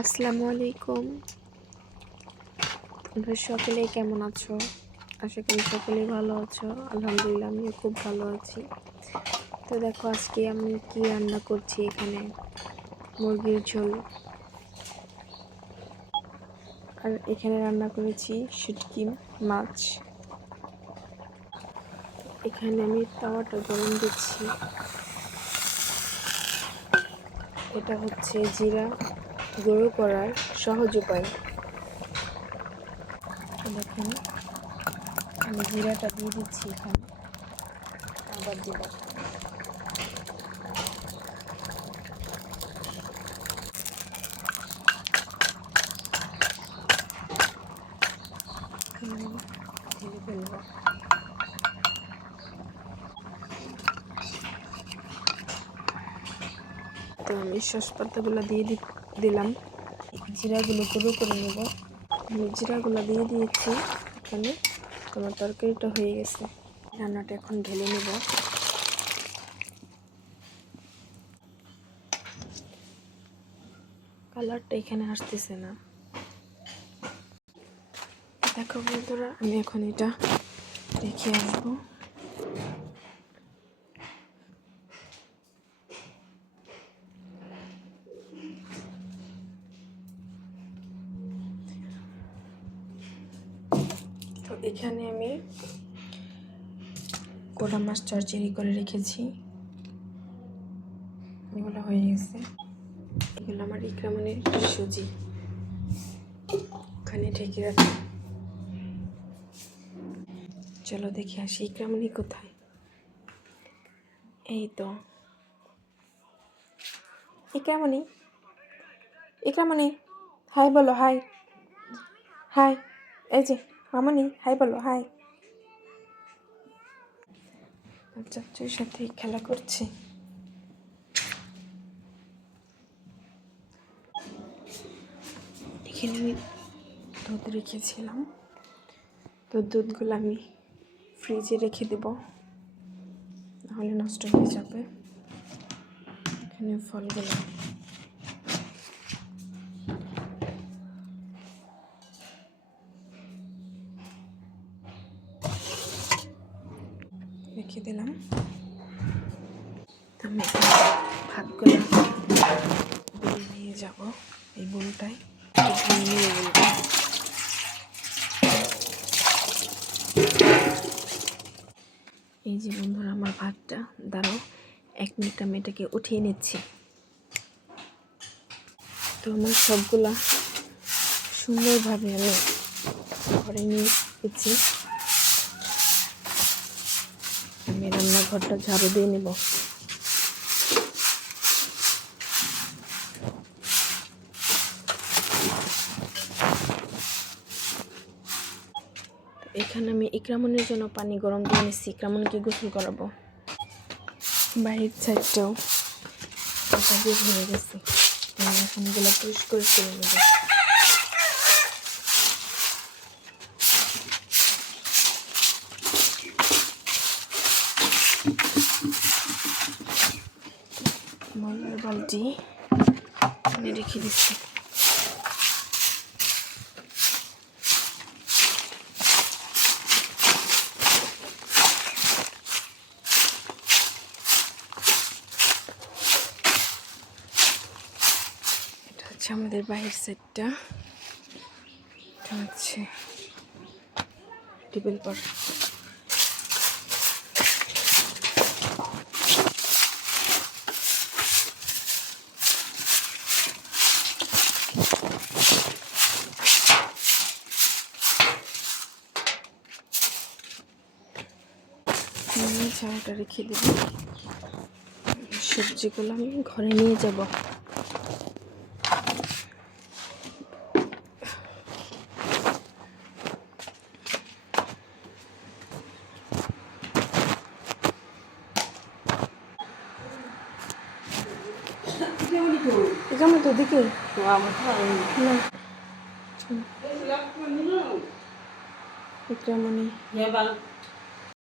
আসসালামু আলাইকুম। তোমরা সকলেই কেমন আছো? আশা করি সকলেই ভালো আছো। আলহামদুলিল্লাহ, আমিও খুব ভালো আছি। তো দেখো, আজকে আমি কি রান্না করছি। এখানে মুরগির ঝোল, আর এখানে রান্না করেছি শুটকি মাছ। এখানে আমি তাওয়াটা গরম দিচ্ছি। এটা হচ্ছে জিরা গুঁড়ো করার সহজ উপায়। দেখুন, আমি জিরাটা দিয়ে দিচ্ছি এখানে, আবার দিব। ঢেলে ফেলবো। তো আমি সসপাতাগুলো দিয়ে দিলাম। জিরাগুলো গুঁড়ো করে নেব। আমি জিরাগুলো দিয়ে দিয়েছি এখানে। আমার তরকারিটা হয়ে গেছে। রান্নাটা এখন ঢেলে নেব। কালারটা এখানে আসতেছে না। দেখো বন্ধুরা, আমি এখন এটা রেখে আসবো। তো এখানে আমি কোটা মাছ চরচড়ি করে রেখেছি, এগুলো হয়ে গেছে। এগুলো আমার ইকরামনির সুজি, ওখানে ঢেকে রাখি। চলো দেখে আসি ইকরামনি কোথায়। এই তো ইকরামনি, ইকরামনি হাই বলো, হাই হাই। এই যে মামনি, হাই বলো, হাই। চাচুর সাথে খেলা করছে। এখানে আমি দুধ রেখেছিলাম, তো দুধগুলো আমি ফ্রিজে রেখে দেব, নাহলে নষ্ট হয়ে যাবে। এখানে ফলগুলো রেখে দিলাম। আমি ভাতগুলো বলে নিয়ে যাব এই বোলটায়, নিয়ে বলবো। এই যে বন্ধুরা, আমার ভাতটা, দাঁড়াও 1 মিনিট, আমি এটাকে উঠিয়ে নিচ্ছি। তো আমার সবগুলা সুন্দরভাবে আমি ঘরে নিয়ে এসেছি। আমি রান্নাঘরটা ঝাড়ু দিয়ে নেব। এখানে আমি ইকরামনির জন্য পানি গরম দিয়ে নিচ্ছি। ইকরামনিকে গোসল করাবো। বাইরের সাইডটাও পাতা দিয়ে ভরে গেছে, এখন এগুলো পরিষ্কার করে নেব। ময়লার বালতি এনে রেখে দিচ্ছি। এটা হচ্ছে আমাদের বাইরের সাইডটা, এটা হচ্ছে টেবিল পর। চাটা রেখে দেব। সবজিগুলো আমি ঘরে নিয়ে যাব। এখানে তো দিকে ইকরামনি